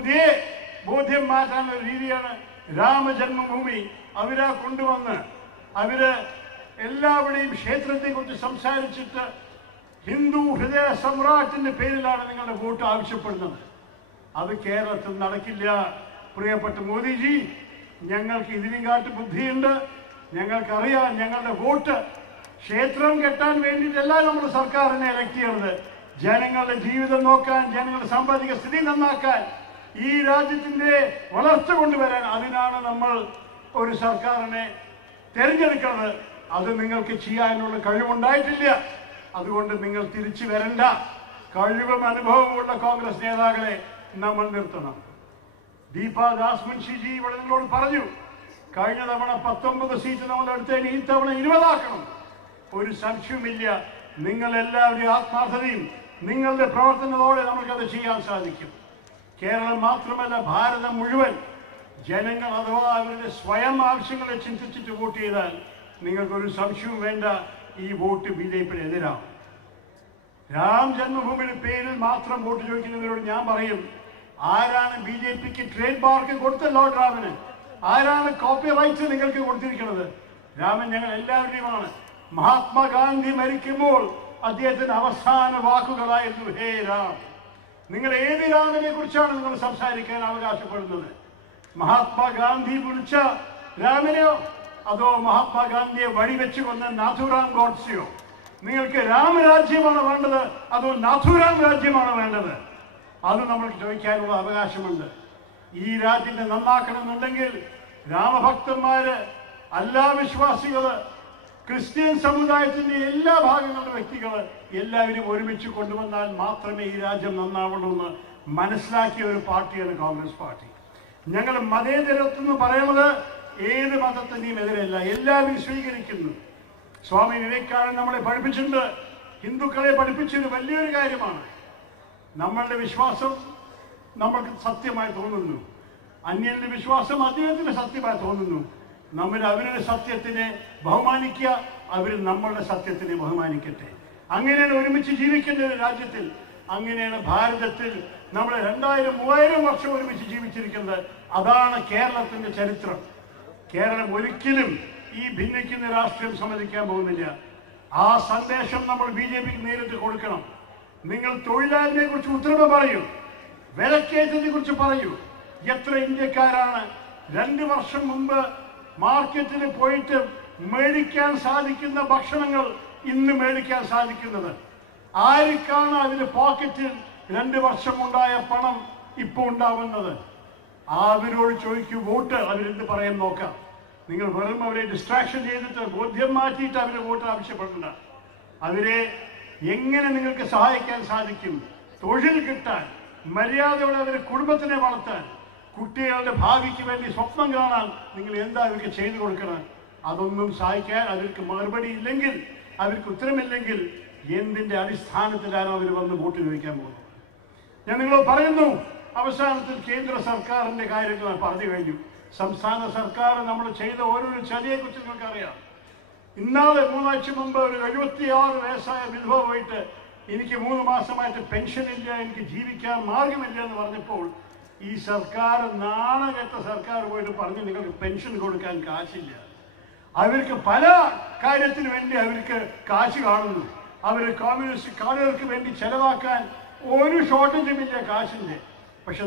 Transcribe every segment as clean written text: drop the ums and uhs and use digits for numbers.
പുതിയ ബോധ്യം മാറ്റാനുള്ള രീതിയാണ് രാമജന്മഭൂമി അവരാ കൊണ്ടുവന്ന് അവര് എല്ലാവരുടെയും ക്ഷേത്രത്തെക്കുറിച്ച് സംസാരിച്ചിട്ട് ഹിന്ദു ഹൃദയ സമ്രാട്ടിന്റെ പേരിലാണ് നിങ്ങളുടെ വോട്ട് ആവശ്യപ്പെടുന്നത്. അത് കേരളത്തിൽ നടക്കില്ല. പ്രിയപ്പെട്ട മോദിജി, ഞങ്ങൾക്ക് ഇതിനും കാട്ട് ബുദ്ധിയുണ്ട്. ഞങ്ങൾക്കറിയാം ഞങ്ങളുടെ വോട്ട് ക്ഷേത്രം കെട്ടാൻ വേണ്ടിയിട്ടല്ല നമ്മൾ സർക്കാരിനെ എലക്ട് ചെയ്യുന്നത്. ജനങ്ങളുടെ ജീവിതം നോക്കാൻ, ജനങ്ങളുടെ സാമ്പത്തിക സ്ഥിതി നന്നാക്കാൻ, ഈ രാജ്യത്തിന്റെ വളർച്ച കൊണ്ടുവരാൻ, അതിനാണ് നമ്മൾ ഒരു സർക്കാരിനെ തിരഞ്ഞെടുക്കുന്നത്. അത് നിങ്ങൾക്ക് ചെയ്യാനുള്ള കഴിവുണ്ടായിട്ടില്ല. അതുകൊണ്ട് നിങ്ങൾ തിരിച്ചു വരണ്ട. കഴിവും അനുഭവമുള്ള കോൺഗ്രസ് നേതാക്കളെ നമ്മൾ നിർത്തണം. ദീപാദാസ് മുൻഷിജി ഇവിടെ നിങ്ങളോട് പറഞ്ഞു, കഴിഞ്ഞ തവണ 19 സീറ്റ് നമ്മൾ എടുത്തതിന് ഈ തവണ 20 ആക്കണം. ഒരു സംശയവുമില്ല. നിങ്ങൾ എല്ലാവരുടെയും ആത്മാർത്ഥതയും നിങ്ങളുടെ പ്രവർത്തനത്തോടെ നമുക്കത് ചെയ്യാൻ സാധിക്കും. കേരളം മാത്രമല്ല, ഭാരതം മുഴുവൻ ജനങ്ങൾ അഥവാ അവരുടെ സ്വയം ആവശ്യങ്ങളെ ചിന്തിച്ചിട്ട് വോട്ട് ചെയ്താൽ നിങ്ങൾക്കൊരു സംശയവും വേണ്ട, ഈ വോട്ട് BJPയുടെ എതിരാണ്. രാം ജന്മഭൂമിയുടെ പേരിൽ മാത്രം വോട്ട് ചോദിക്കുന്നവരോട് ഞാൻ പറയും, ആരാണ് BJPക്ക് ട്രേഡ് മാർക്ക് കൊടുത്ത ലോർഡ് രാമന്? ആരാണ് കോപ്പി റൈറ്റ്സ് നിങ്ങൾക്ക് കൊടുത്തിരിക്കുന്നത്? രാമൻ ഞങ്ങൾ എല്ലാവരുടെയുമാണ്. മഹാത്മാഗാന്ധി മരിക്കുമ്പോൾ അദ്ദേഹത്തിന്റെ അവസാന വാക്കുകളായിരുന്നു, ഹേ രാം. നിങ്ങൾ ഏത് രാമനെ കുറിച്ചാണ് നിങ്ങൾ സംസാരിക്കാൻ അവകാശപ്പെടുന്നത്? മഹാത്മാഗാന്ധി വിളിച്ച രാമനെയോ അതോ മഹാത്മാഗാന്ധിയെ വഴിവെച്ച് കൊന്ന നാഥുറാം ഗോഡ്സെയോ? നിങ്ങൾക്ക് രാമരാജ്യമാണ് വേണ്ടത് അതോ നാഥുറാം രാജ്യമാണ് വേണ്ടത്? അത് നമ്മൾക്ക് ചോദിക്കാനുള്ള അവകാശമുണ്ട്. ഈ രാജ്യത്തെ നന്നാക്കണമെന്നുണ്ടെങ്കിൽ രാമഭക്തന്മാര്, എല്ലാ വിശ്വാസികള്, ക്രിസ്ത്യൻ സമുദായത്തിന്റെ എല്ലാ ഭാഗങ്ങളുടെ വ്യക്തികള് എല്ലാവരും ഒരുമിച്ച് കൊണ്ടുവന്നാൽ മാത്രമേ ഈ രാജ്യം നന്നാവുള്ളൂ എന്ന് മനസ്സിലാക്കിയ ഒരു പാർട്ടിയാണ് കോൺഗ്രസ് പാർട്ടി. ഞങ്ങൾ മതേതരത്വം എന്ന് പറയുന്നത് ഏത് മതത്തിനെയും എതിരല്ല, എല്ലാവരും സ്വീകരിക്കുന്നു. സ്വാമി വിവേകാനന്ദൻ നമ്മളെ പഠിപ്പിച്ചിട്ടുണ്ട്. ഹിന്ദുക്കളെ പഠിപ്പിച്ചൊരു വലിയൊരു കാര്യമാണ്, നമ്മളുടെ വിശ്വാസം നമ്മൾക്ക് സത്യമായി തോന്നുന്നു, അന്യന്റെ വിശ്വാസം അദ്ദേഹത്തിന് സത്യമായി തോന്നുന്നു. നമ്മൾ അവരുടെ സത്യത്തിനെ ബഹുമാനിക്കുക, അവർ നമ്മളുടെ സത്യത്തിനെ ബഹുമാനിക്കട്ടെ. അങ്ങനെയാണ് ഒരുമിച്ച് ജീവിക്കേണ്ട ഒരു രാജ്യത്തിൽ. അങ്ങനെയാണ് ഭാരതത്തിൽ നമ്മൾ 2000-3000 വർഷം ഒരുമിച്ച് ജീവിച്ചിരിക്കുന്നത്. അതാണ് കേരളത്തിന്റെ ചരിത്രം. കേരളം ഒരിക്കലും ഈ ഭിന്നിക്കുന്ന രാഷ്ട്രീയം സമ്മതിക്കാൻ പോകുന്നില്ല. ആ സന്ദേശം നമ്മൾ BJPക്ക് നേരിട്ട് കൊടുക്കണം. നിങ്ങൾ തൊഴിലാളിനെ കുറിച്ച് ഉത്തരവ് പറയൂ, വിലക്കയറ്റത്തെ കുറിച്ച് പറയൂ. എത്ര ഇന്ത്യക്കാരാണ് 2 വർഷം മുമ്പ് മാർക്കറ്റിൽ പോയിട്ട് മേടിക്കാൻ സാധിക്കുന്ന ഭക്ഷണങ്ങൾ ഇന്ന് മേടിക്കാൻ സാധിക്കുന്നത്? ആർക്കാണ് അതിന് പോക്കറ്റിൽ 2 വർഷം ഉണ്ടായ പണം ഇപ്പോൾ ഉണ്ടാവുന്നത്? അവരോട് ചോദിക്കൂ, വോട്ട് അവരെന്ത് പറയാൻ നോക്കാം. നിങ്ങൾ വെറും അവരെ ഡിസ്ട്രാക്ഷൻ ചെയ്തിട്ട് ബോധ്യം മാറ്റിയിട്ട് അവരെ വോട്ട് ആവശ്യപ്പെടണ്ട. അവരെ എങ്ങനെ നിങ്ങൾക്ക് സഹായിക്കാൻ സാധിക്കും? തൊഴിൽ കിട്ടാൻ, മര്യാദയോടെ അവരുടെ കുടുംബത്തിനെ വളർത്താൻ, കുട്ടികളുടെ ഭാവിക്ക് വേണ്ടി സ്വപ്നം കാണാൻ നിങ്ങൾ എന്താ അവർക്ക് ചെയ്തു കൊടുക്കണം? അതൊന്നും സഹായിക്കാൻ അവർക്ക് മറുപടി ഇല്ലെങ്കിൽ, അവർക്ക് ഉത്തരമില്ലെങ്കിൽ എന്തിന്റെ അടിസ്ഥാനത്തിലാണ് അവർ വന്ന് വോട്ട് ചോദിക്കാൻ പോകുന്നത്? ഞാൻ നിങ്ങളോട് പറയുന്നു, അവസാനത്തിൽ കേന്ദ്ര സർക്കാരിന്റെ കാര്യങ്ങൾ പറഞ്ഞു കഴിഞ്ഞു. സംസ്ഥാന സർക്കാർ നമ്മൾ ചെയ്ത ഓരോരോ ചതിയെക്കുറിച്ച് നിങ്ങൾക്കറിയാം. ഇന്നാളെ 3 ആഴ്ച മുമ്പ് ഒരു 76 വയസ്സായ വിധവ പോയിട്ട് എനിക്ക് 3 മാസമായിട്ട് പെൻഷൻ ഇല്ല, എനിക്ക് ജീവിക്കാൻ മാർഗമില്ല എന്ന് പറഞ്ഞപ്പോൾ ഈ സർക്കാർ, നാണകെട്ട സർക്കാർ പോയിട്ട് പറഞ്ഞു, നിങ്ങൾക്ക് പെൻഷൻ കൊടുക്കാൻ കാശില്ല. അവർക്ക് പല കാര്യത്തിന് വേണ്ടി അവർക്ക് കാശ് കാണുന്നു. അവർ കമ്മ്യൂണിസ്റ്റ് കാർഡുകൾക്ക് വേണ്ടി ചെലവാക്കാൻ ഒരു ഷോർട്ടേജുമില്ല കാശിന്റെ. പക്ഷെ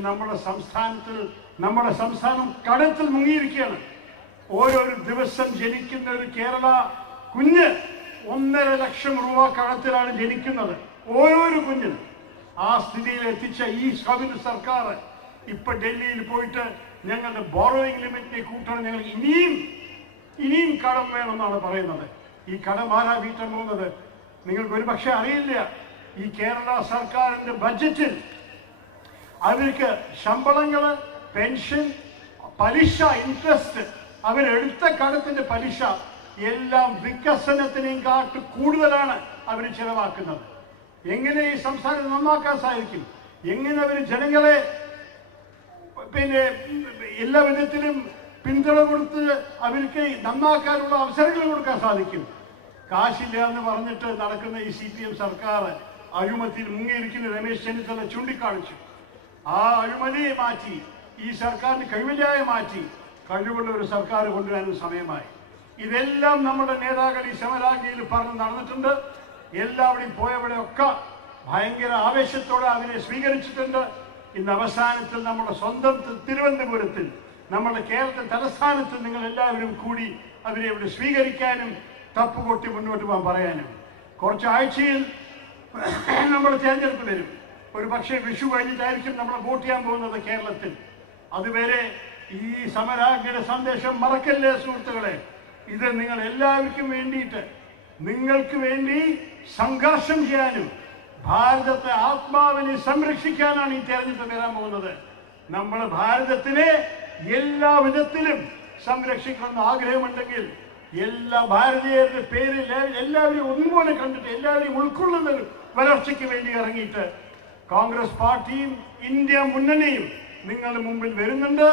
നമ്മുടെ സംസ്ഥാനം കടത്തിൽ മുങ്ങിയിരിക്കുകയാണ്. ഓരോരു ദിവസം ജനിക്കുന്ന ഒരു കേരള കുഞ്ഞ് 1.5 ലക്ഷം രൂപ കടത്തിലാണ് ജനിക്കുന്നത്, ഓരോരു കുഞ്ഞിന്. ആ സ്ഥിതിയിൽ എത്തിച്ച ഈ സർക്കാർ ഇപ്പൊ ഡൽഹിയിൽ പോയിട്ട് ഞങ്ങളുടെ ബോറോയിങ് ലിമിറ്റിനെ കൂട്ടണം, ഞങ്ങൾ ഇനിയും കടം വേണമെന്നാണ് പറയുന്നത്. ഈ കടം ആരാ വീട്ടാൻ പോകുന്നത്? നിങ്ങൾക്ക് ഒരു പക്ഷെ അറിയില്ല, ഈ കേരള സർക്കാരിന്റെ ബഡ്ജറ്റിൽ അവർക്ക് ശമ്പളങ്ങള്, പെൻഷൻ, പലിശ, ഇൻട്രസ്റ്റ്, അവരെടുത്ത കടത്തിന്റെ പലിശ എല്ലാം വികസനത്തിനെയും കാട്ട് കൂടുതലാണ് അവർ ചെലവാക്കുന്നത്. എങ്ങനെ ഈ സംസ്ഥാനം നന്നാക്കാൻ സാധിക്കും? എങ്ങനെ അവർ ജനങ്ങളെ എല്ലാ വിധത്തിലും പിന്തുണ കൊടുത്ത് അവർക്ക് നന്നാക്കാനുള്ള അവസരങ്ങൾ കൊടുക്കാൻ സാധിക്കും? കാശില്ല എന്ന് പറഞ്ഞിട്ട് നടക്കുന്ന ഈ CPM സർക്കാർ അഴിമതിയിൽ മുങ്ങിയിരിക്കുന്ന രമേശ് ചെന്നിത്തല ചൂണ്ടിക്കാണിച്ചു. ആ അഴിമതിയെ മാറ്റി ഈ സർക്കാരിന് കഴിവില്ലാതെ മാറ്റി കഴിവുള്ള ഒരു സർക്കാർ കൊണ്ടുവരാനും സമയമായി. ഇതെല്ലാം നമ്മുടെ നേതാക്കൾ ഈ സമരാജ്ഞയിൽ പറഞ്ഞ് നടന്നിട്ടുണ്ട്. എല്ലാവരെയും പോയവിടെയൊക്കെ ഭയങ്കര ആവേശത്തോടെ അവരെ സ്വീകരിച്ചിട്ടുണ്ട്. ഇന്ന് അവസാനത്തിൽ നമ്മുടെ സ്വന്തം തിരുവനന്തപുരത്തിൽ, നമ്മുടെ കേരളത്തിന്റെ തലസ്ഥാനത്ത് നിങ്ങൾ എല്ലാവരും കൂടി അവരെ ഇവിടെ സ്വീകരിക്കാനും തപ്പുകൊട്ടി മുന്നോട്ട് പോകാൻ പറയാനും. കുറച്ച് ആഴ്ചയിൽ നമ്മൾ തിരഞ്ഞെടുപ്പ് വരും. ഒരു പക്ഷേ വിഷു കഴിഞ്ഞിട്ടായിരിക്കും നമ്മൾ വോട്ട് ചെയ്യാൻ പോകുന്നത് കേരളത്തിൽ. അതുവരെ ഈ സമരാജ്ഞയുടെ സന്ദേശം മറക്കല്ലേ സുഹൃത്തുക്കളെ. ഇത് നിങ്ങൾ എല്ലാവർക്കും വേണ്ടിയിട്ട്, നിങ്ങൾക്ക് വേണ്ടി സംഘർഷം ചെയ്യാനും ഭാരതത്തെ ആത്മാവിനെ സംരക്ഷിക്കാനാണ് ഈ തെരഞ്ഞെടുപ്പ് വരാൻ പോകുന്നത്. നമ്മൾ ഭാരതത്തിനെ എല്ലാ വിധത്തിലും സംരക്ഷിക്കണമെന്ന് ആഗ്രഹമുണ്ടെങ്കിൽ എല്ലാ ഭാരതീയരുടെ പേരിൽ എല്ലാവരെയും ഒന്നുപോലെ കണ്ടിട്ട് എല്ലാവരെയും ഉൾക്കൊള്ളുന്ന വളർച്ചയ്ക്ക് വേണ്ടി ഇറങ്ങിയിട്ട് കോൺഗ്രസ് പാർട്ടിയും ഇന്ത്യ മുന്നണിയും നിങ്ങളുടെ മുമ്പിൽ വരുന്നുണ്ട്.